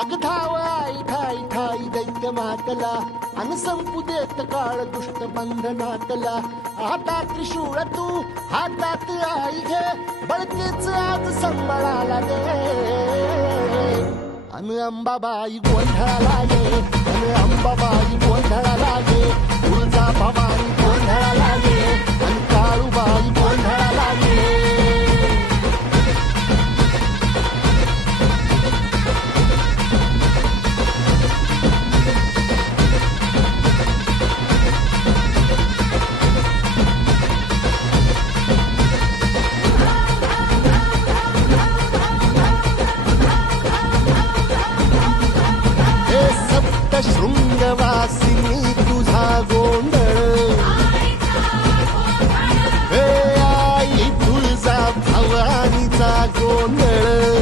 अग धाव आई ठाई ठाई दैत्य मातला अन संपू देत काळ दुष्ट बंधनातला. आता त्रिशूळ तू हातात आई घे बळकेच आज संबळाला दे. अन अंबाबाई गोंधळाला ये अन अंबाबाई गोंधळाला ये. तुळजा भवानी गोंधळाला ये अन काळूबाई गोंधळाला ये. शृंगवासिनी तुझा गोंधळ हे आई तुळजा भवानीचा गोंधळ.